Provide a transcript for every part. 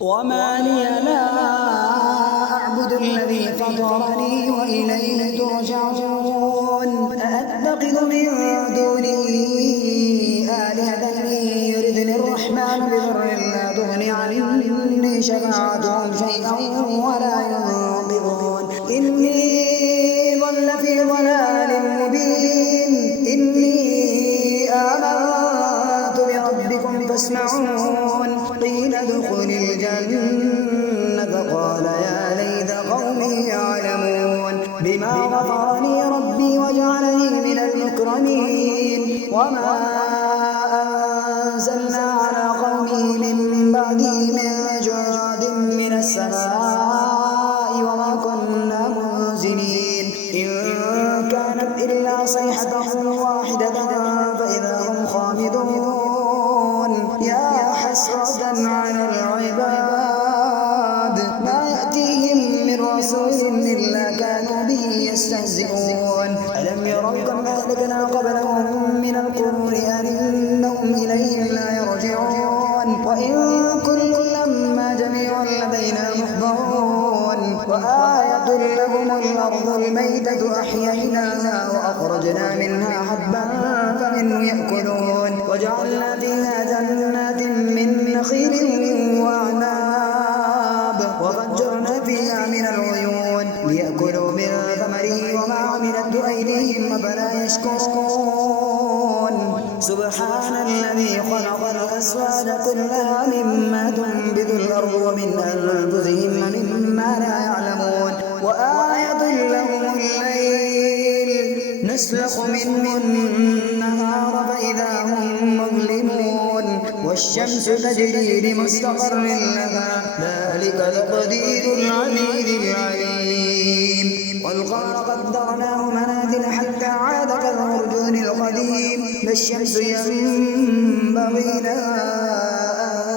وما لي لا أعبد الذي فطرني وإليه ترجعون أأتخذ من دونه آلهة يردني الرحمن بضر لا تغني عني شفاعتهم شيئا ولا ينقذون إني ضل في ضلال مبين إني آمنت بربكم فاسمعون قيل ادخل الجنة قال يا ليت قومي يعلمون بما غفرني ربي وجعلني من المكرمين وما أنزلنا على قومه من بعده من جند من السماء وما كنا منزلين إن كانت إلا صيحة واحدة فإذا هم خامدون يا حسرة على العباد ما يأتيهم من رسول إلا كانوا به يستهزئون ألم يروا كم أهلكنا قبلهم من القرون أنهم إليهم لا يرجعون وإن كل لما جميع لدينا محضرون وآية لهم الأرض الميتة أحييناها وأخرجنا منها حبا فمنه يأكلون وجعلنا فيها جنات من نخيل وأعناب وفجرنا فيها من العيون ليأكلوا من ثمره وما عملت أيديهم أفلا يشكرون سبحان الذي خلق الأزواج كلها مما تنبت الأرض ومن أنفسهم ومما لا يعلمون وآية لهم الليل نسلخ منه النهار فإذا هم مظلمون والشمس تجري لمستقر لها ذلك تقدير العزيز العليم والقمر قدرناه منازل حتى عاد كالعرجون القديم لا الشمس ينبغي لها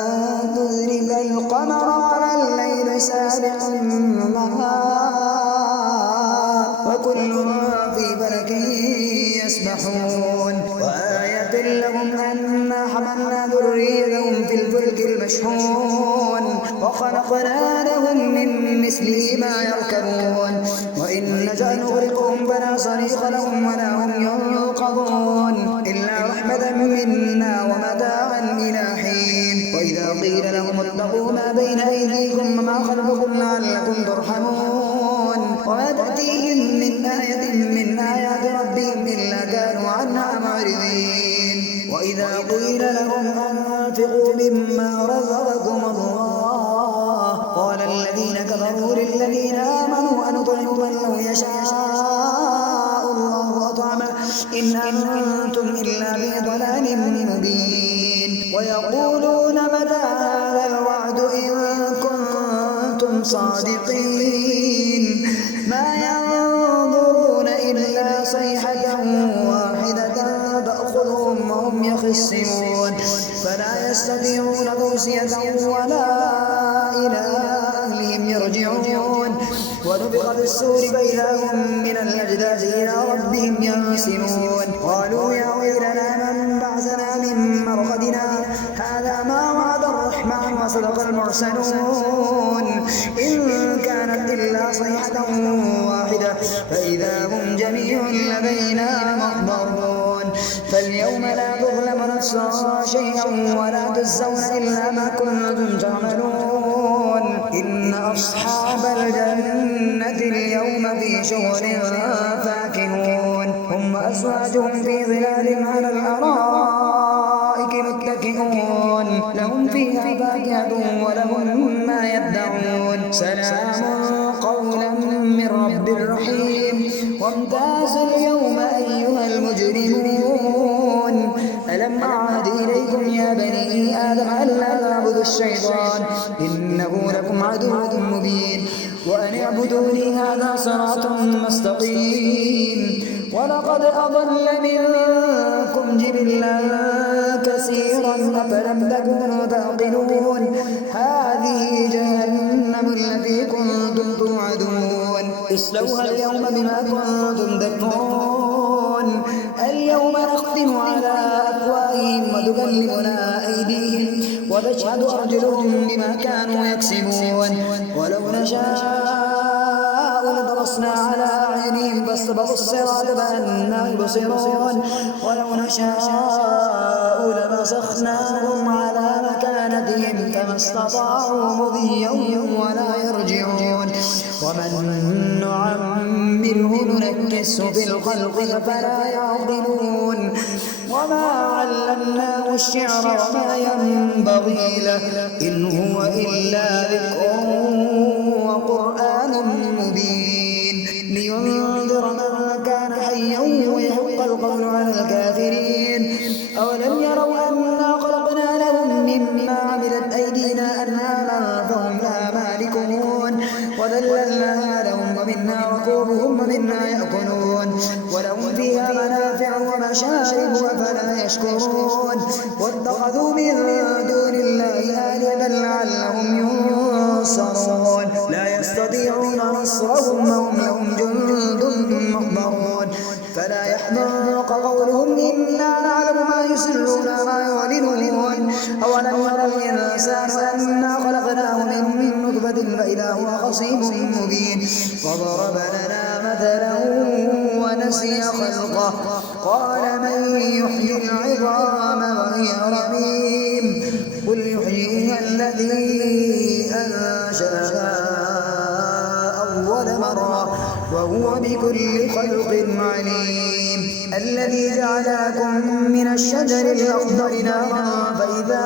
أن تدرك القمر ولا الليل سابق النهار وكل في فلك يسبحون وآية لهم أنا حملنا ذريتهم في الفلك المشحون وخلقنا لهم من مثله ما يركبون وإن نشأ نغرقهم فلا صريخ لهم ولا هم ينقذون إلا رحمة منا ومتاعا إلى حين وإذا قيل لهم اتقوا ما بين أيديكم وما خلفكم لعلكم ترحمون وما تأتيهم من آية من آيات ربهم إلا كانوا عنها معرضين وإذا قيل لهم أنفقوا مما رزقكم الله قال الذين كفروا للذين آمنوا أنطعم من لو يشاء الله أطعمه إن أنتم إلا في ضلال مبين ويقولون متى هذا الوعد إن كنتم صادقين ما ينظرون إلا صيحة واحدة تأخذهم وهم يخصمون فلا يستطيعون توصية ولا إلى أهلهم يرجعون ونفخ في الصور فإذا هم من الأجداث إلى ربهم ينسلون قالوا يا ويلنا من بعثنا من مرقدنا هذا ما وعد الرحمن وصدق المرسلون إن كانت إلا صيحة واحدة فإذا هم جميع لدينا محضرون فاليوم لا تظلم نفس شيئا ولا تجزون إلا ما كنتم تعملون إن أصحاب الجنة اليوم في شغل فاكهون هم وأزواجهم في ظلال على الأرائك متكئون لهم فيها فاكهة ولهم ما يدعون سلام قولا من رب رحيم وامتازوا اليوم أيها المجرمون ألم أعهد إليكم يا بني آدم ألا تعبدوا الشيطان إنه لكم عدو مبين وأن اعبدوني هذا صراط مستقيم ولقد أضل منكم جبلا كثيرا أفلم تكونوا تعقلون هذه جهنم التي كنتم توعدون اصلوها اليوم بما كنتم تكفرون اليوم نختم على أفواههم وتكلمنا أيديهم وتشهد أرجلهم بما كانوا يكسبون ولو نشاء لطمسنا على أعينهم فاستبقوا الصراط فأنى يبصرون ولو نشاء لمسخناهم على مكانتهم فما استطاعوا مضيا ولا يرجعون ومن نعمره ننكسه في الخلق فلا يعقلون وما علمناه الشعر وما ينبغي له إن هو إلا ذكر وقرآن مبين لينذر من كان حيا ويحق القول على الكافرين أولم يروا أنا خلقنا لهم مما عملت أيدينا أنعاما فهم لها مالكون وذللناها لهم ومنها ركوبهم ومنها يأكلون ولهم فيها منافع ومشارب أفلا يشكرون واتخذوا من دون الله آلهة لعلهم ينصرون لا يستطيعون نصرهم وهم لهم جند محضرون فلا يحزنك قولهم إنا نعلم ما يسرون وما يعلنون أولم يرى الإنسان أنا خلقناه من نطفة فإذا هو خصيم مبين وضرب لنا مثلا ونسي خلقه قال من يحيي العظام وهي رميم قل يحييها الذي أنشأها أول مرة وهو بكل خلق عليم الذي جعل لكم من الشجر الأخضر نارا فإذا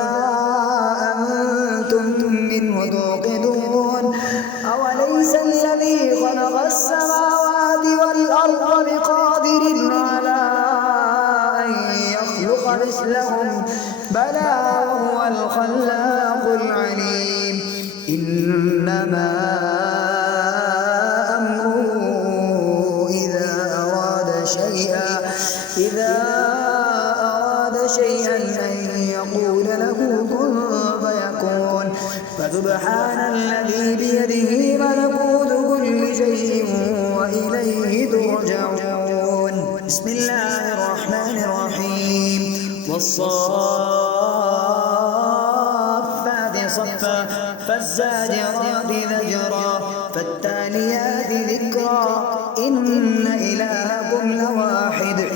أنتم منه توقدون أوليس الذي خلق السماوات والأرض بقادر على أن يخلق مثلهم بلى وهو الخلاق العليم إنما إذا أراد شيئا أن يقول له كن فيكون فسبحان الذي بيده ملكوت كل شيء وإليه ترجعون بسم الله الرحمن الرحيم والصافات صفا فالزاجرات زجرا فالتاليات ذكرا إن إلهكم لواحد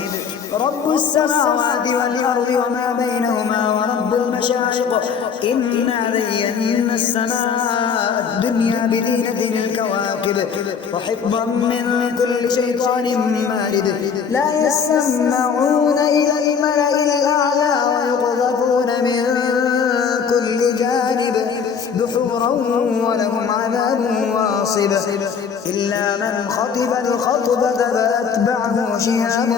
رب السماوات والأرض وما بينهما ورب المشارق إنا زينا السماء الدنيا بزينة الكواكب وحفظا من كل شيطان مارد لا يسمعون إلى الملأ الأعلى ويقذفون من كل جانب دحورا ولهم عذاب واصب إلا من خطب الخطبة فأتبعه شهاب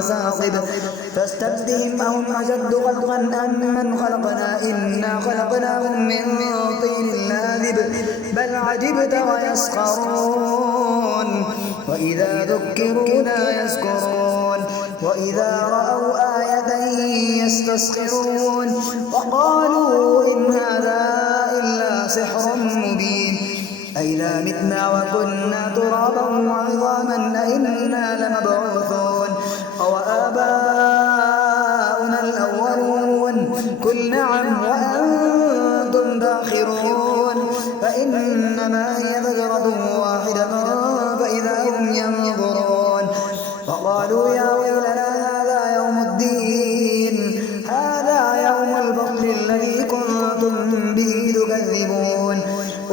ثاقب فاستفتهم أهم أشد خلقا أم من خلقنا إنا خلقناهم من طين لاذب بل عجبت ويسخرون وإذا ذكروا لا يذكرون وإذا رأوا آية يستسخرون وقالوا إن هذا إلا سحر مبين أئذا متنا وكنا ترابا وعظاما أئنا لمبعوثون أو آباؤنا الأولون قل نعم وأنتم داخرون فإنما هي زجرة واحدة فإذا هم ينظرون فقالوا يا ويلنا هذا يوم الدين هذا يوم الفصل الذي كنتم به تكذبون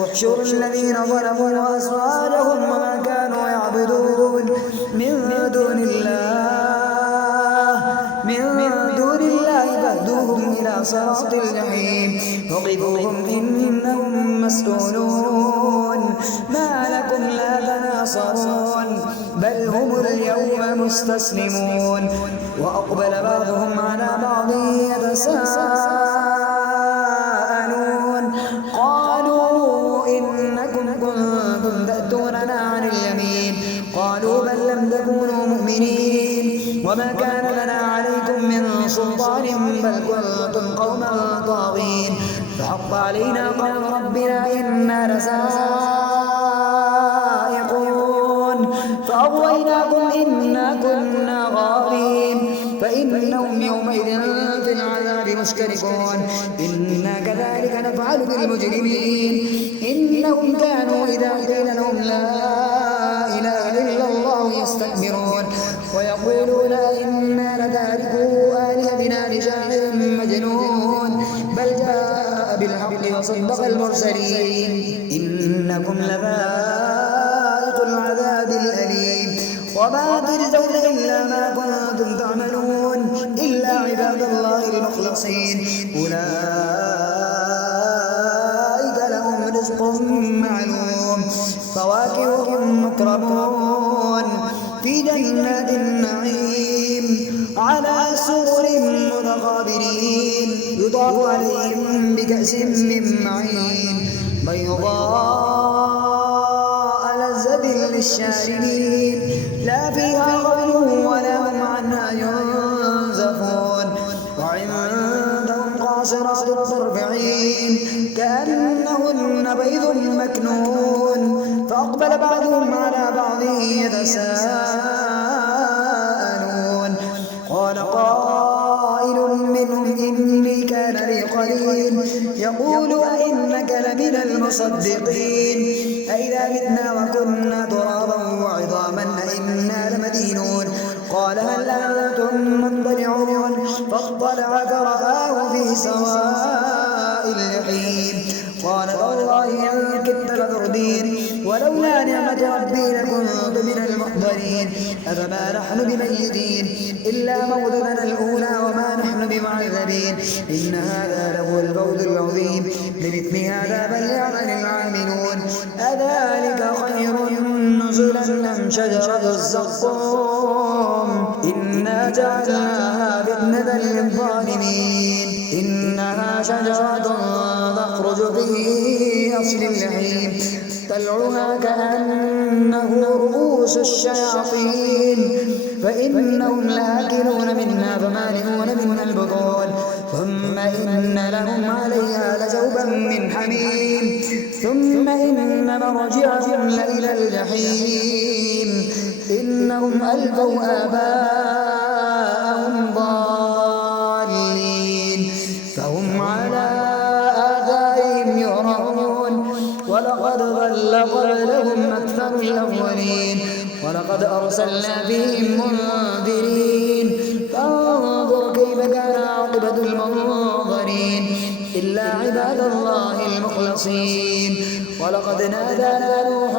احشروا الذين ظلموا وأزواجهم وما كانوا يعبدون من دون الله فاهدوهم إلى صراط الجحيم وقفوهم إنهم مسؤولون ما لكم لا تناصرون بل هم اليوم مستسلمون وأقبل بعضهم على بعض يتساءلون قالوا إنكم كنتم تأتوننا عن اليمين قالوا بل لم تكونوا مؤمنين وما كان لنا عليكم من سلطان بل كنتم قوما طاغين فحق علينا قول ربنا إنا لسائقون فأغويناكم إنا كنا غاوين فإن فإنهم يومئذ في العذاب مشتركون إنا كذلك نفعل بالمجرمين إنهم كانوا إذا قيل لهم لا إله إلا الله يستكبرون ويقولون إنا لتاركو آلهتنا لشاعر مجنون بل جاء بالحق وصدق المرسلين إنكم لذائق العذاب الأليم وما تجزون إلا ما كنتم تعملون إلا عباد الله المخلصين أولئك لهم رزق معلوم فواكه مكرمون في جنات النعيم على سرر متقابلين يطاف عليهم بكأس من معين بيضاء لذة للشاربين لا فيها غول ولا هم عنها ينزفون وعندهم قاصرات الطرف عين كأنهن بيض مكنون فأقبل بعضهم على بعض يتساءلون قال قائل منهم إني كان لي قرين يقول أئنك لمن المصدقين أئذا متنا وكنا ترابا وعظاما أئنا لمدينون قال هل أنتم مطلعون فاطلع فرآه في سواء الجحيم قال تالله إن كدت لتردين ولولا نعمة ربي لكنت من المحضرين أفما نحن بميتين إلا موتتنا الأولى وما نحن بمعذبين إن هذا لهو الفوز العظيم لمثل هذا فليعمل العاملون أذلك خير نزلا أم شجرة الزقوم إنا جعلناها فتنة للظالمين إنها شجرة تخرج في أصل الجحيم طلعها كأنه رؤوس الشياطين فإنهم لآكلون منها فمالئون منها البطون ثم إن لهم عليها لشوبا من حميم ثم إن مرجعهم لإلى الجحيم إنهم ألفوا آباءهم ضالين فهم على آثارهم يهرعون ولقد ضل قبلهم أكثر الأولين ولقد أرسلنا فيهم منذرين فانظر كيف كان عاقبة المنظرين إلا عباد الله المخلصين ولقد نادانا نوح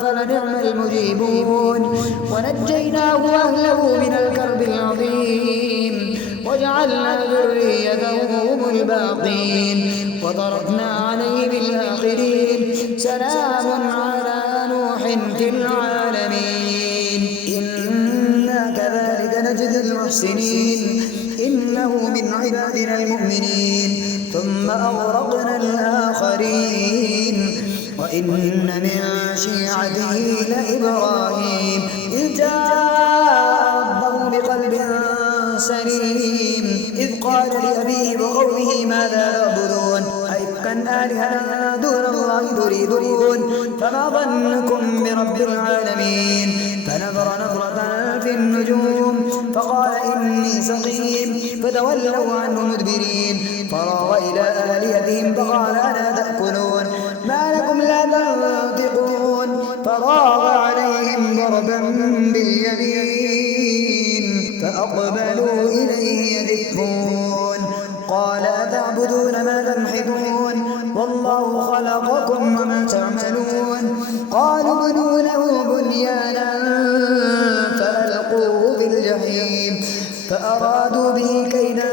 فلنعم المجيبون ونجيناه وأهله من الكرب العظيم وجعلنا ذريته هم الباقين وتركنا عليه بالآخرين سلام على نوح في العالمين إنا كذلك نجزي المحسنين إنه من عبادنا المؤمنين ثم أغرقنا الآخرين وإن من شيعته لإبراهيم إذ جاء ربه بقلب سليم إذ قال لأبيه وقومه ماذا تعبدون أئفكا آلهة دون الله تريدون فما ظنكم برب العالمين فنظر نظرة في النجوم فقال إني سقيم فتولوا عنه مدبرين فراغ إلى آلهتهم فقال ألا تأكلون ما لكم لا تنطقون فراغ عليهم ضربا باليمين فأقبلوا إليه يذفون قال أتعبدون ما تنحتون والله خلقكم وما تعملون قالوا ابنوا له بنيانا فألقوه في الجحيم فأرادوا به كيدا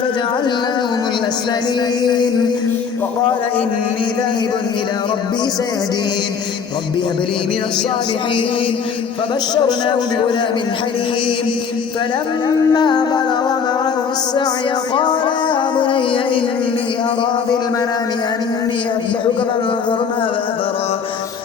فجعلناهم الأسفلين وقال إني ذاهب إلى ربي سيهدين رب هب لي من الصالحين فبشرناه بغلام حليم فلما بلغ معه السعي قال يا بني إني أرى في المنام أني أذبحك فانظر ماذا ترى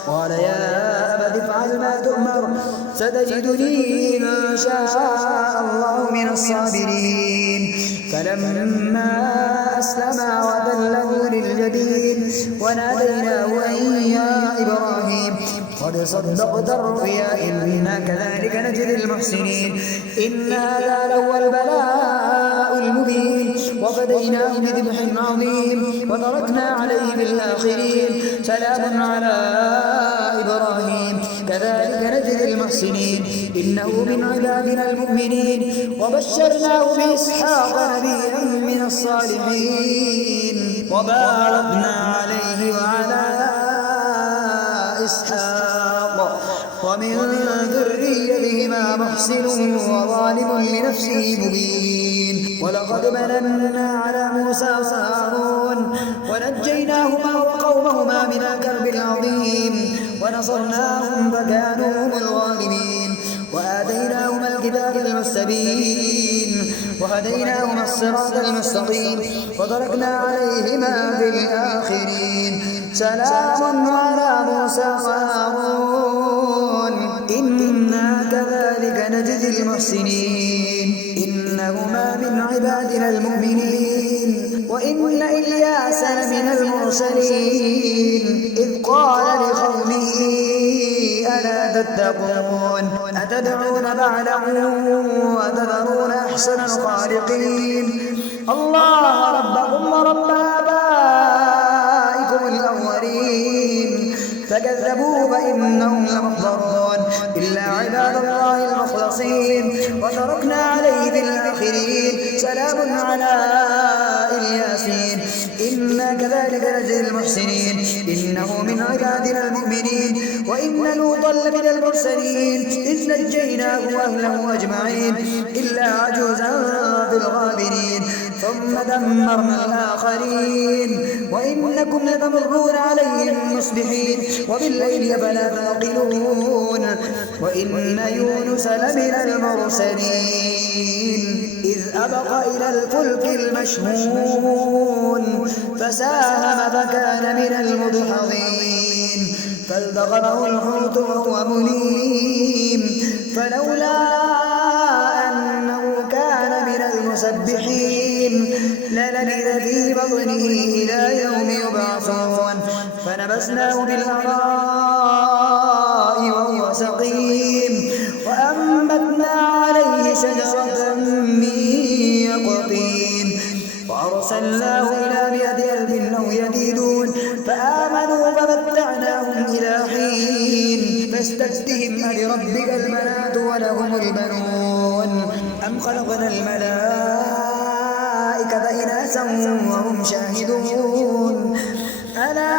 قال يا أبت افعل ما تؤمر ستجدني إن شاء الله من الصابرين فلما أسلما وتله للجبين وناديناه أن يا إبراهيم قد صدقت الرؤيا إنا كذلك نجزي المحسنين إن هذا لهو البلاء المبين وفديناه بذبح عظيم وتركنا عليه في الآخرين سلام على إبراهيم كذلك نجزي المحسنين إنه من عبادنا المؤمنين وبشرناه بإسحاق نبيا من الصالحين وباركنا عليه وعلى إسحاق ومن ذريتهما محسن وظالم لنفسه مبين ولقد مننا على موسى وهارون ونجيناهما وقومهما من الكرب العظيم ونصرناهم فكانوا هم الغالبين وآتيناهما الكتاب المستبين وهديناهما الصراط المستقيم وتركنا عليهما في الآخرين سلام على موسى وهارون إنا كذلك نجزي المحسنين إنهما من عبادنا المؤمنين وإن إلياس لمن المرسلين إذ قال لقومه ألا تتقون أتدعون بعلا وتذرون أحسن الخالقين الله ربكم ورب آبائكم الأولين فكذبوا فإنهم لمحضرون إلا عباد الله المخلصين وتركنا عليه في الآخرين سلام على الياسين إنا كذلك نجزي المحسنين إنه من عبادنا المؤمنين وإن لوطا لمن المرسلين إذ نجيناه وأهله أجمعين إلا عجوزا في الغابرين ثم دمرنا الآخرين وإنكم لتمرون عليهم مصبحين وبالليل فلا تعقلون وإن يونس لمن المرسلين إذ أبق إلى الفلك المشحون فساهم فكان من المدحضين فالتقمه الحوت وهو مليم فلولا أنه كان من المسبحين للبث في بطنه إلى يوم يبعثون فنبذناه بالعراء وهو سقيم وأنبتنا عليه شجرة من يقطين وأرسلناه إلى 100,000 أو يزيدون فآمنوا فمتعناهم إلى حين فاستفتهم ألربك البنات ولهم البنون أم خلقنا الملائكة إناثا وهم شاهدون ألا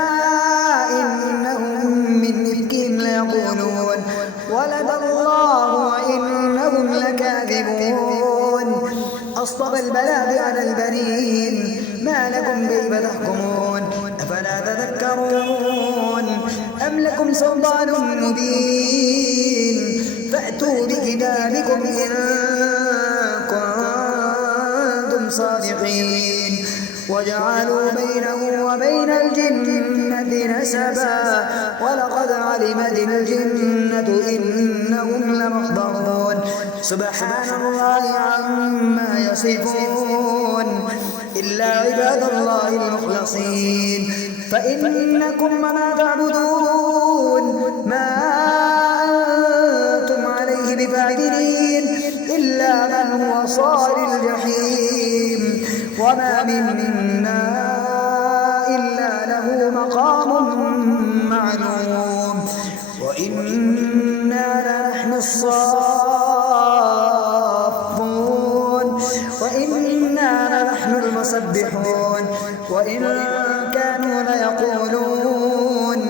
إنهم من إفكهم ليقولون ولد الله وإنهم لكاذبون أصطفى البنات على البنين ما لكم كيف تحكمون أفلا تذكرون أم لكم سلطان مبين فأتوا بكتابكم إن كنتم صادقين وجعلوا بينه وبين الجنة نسبا ولقد علمت الجنة إنهم لمحضرون سبحان الله عما يصفون إلا عباد الله المخلصين فإنكم ما تعبدون ما أنتم عليه بفاعلين إلا من هو صال الجحيم وما منا إلا له مقام معلوم وإنا لنحن الصافون وإنا لنحن المسبحون وإن كانوا ليقولون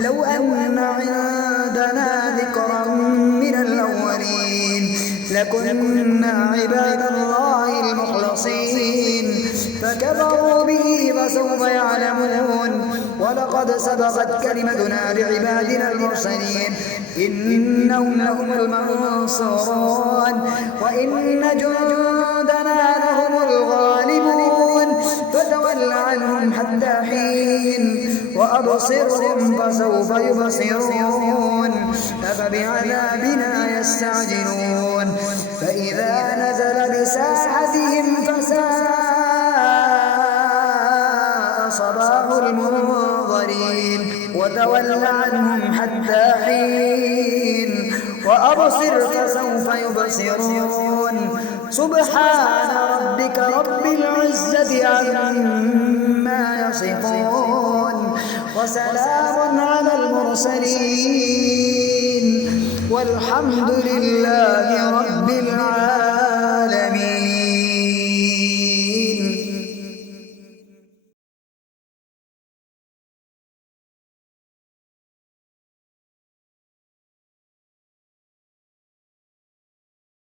لو أن عندنا ذكرا من الأولين لكنا عباد الله المخلصين فكفروا به فسوف يعلمون ولقد سبقت كلمتنا لعبادنا المرسلين إنهم لهم المنصورون وإن جندنا لهم الغالبون فتول عنهم حتى حين وأبصرهم فسوف يبصرون أفبعذابنا يستعجلون فإذا نزل بساحتهم فساء صباح المنظرين وتول عنهم حتى حين وأبصر فسوف يبصرون سبحان ربك رب العزة عما يصفون وسلام على المرسلين والحمد لله رب العالمين.